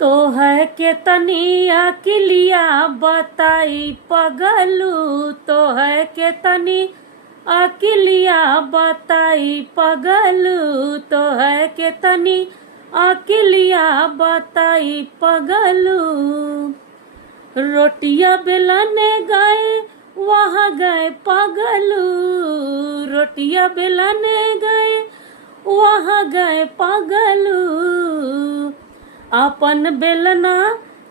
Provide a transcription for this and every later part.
तो है के तनी अकिलिया बताई पगलू, तो है के तनी अकिलिया बताई पगलू, तो है के तनी अकिलिया बताई पगलू। रोटिया बेलने गए वहाँ गए पगलू, रोटिया बेलने गए वहाँ गए पगलू। अपन बेलना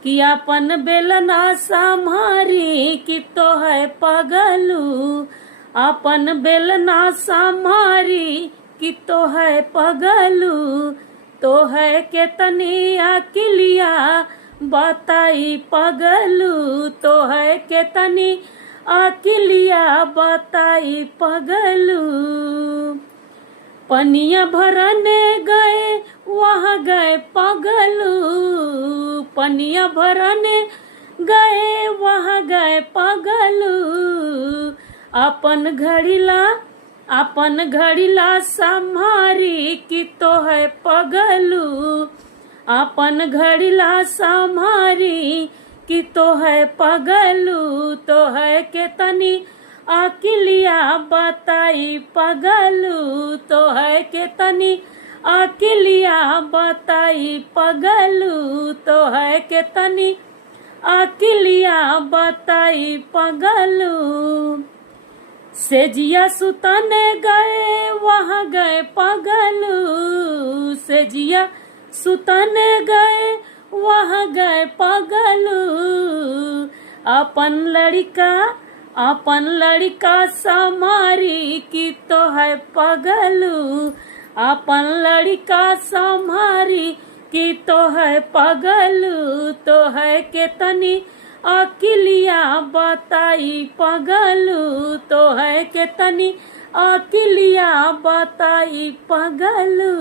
कि अपन बेलना संभारी कि तो है पगलू, अपन बेलना संभारी कि तो है पगलू। तो है के तनी अकिलिया बताई पगलू, तो है के तनी अकिलिया बताई पगलू। पनिया भरने गए वहाँ गए पगलू, पनिया भरने गए वहाँ गए पगलू। अपन घड़ीला संभारी कि तो है पगलू, अपन घड़ीला संभारी कि तो है पगलू। तो है के तनी अकिलिया बताई पगलू, तो है के तनी अकिलिया बताई पगलू, तो है के तनी अकिलिया बताई पगलू। सेजिया सुतने गए वहाँ गए पगलू, सेजिया सुतने गए वहाँ गए पगलू। अपन लड़का संभारी कि तो है पगलू, अपन लड़का संभारी कि तो है पगलू। तो है के तनी अकिलिया बताई पगलू, तो है के तनी अकिलिया बताई पगलू।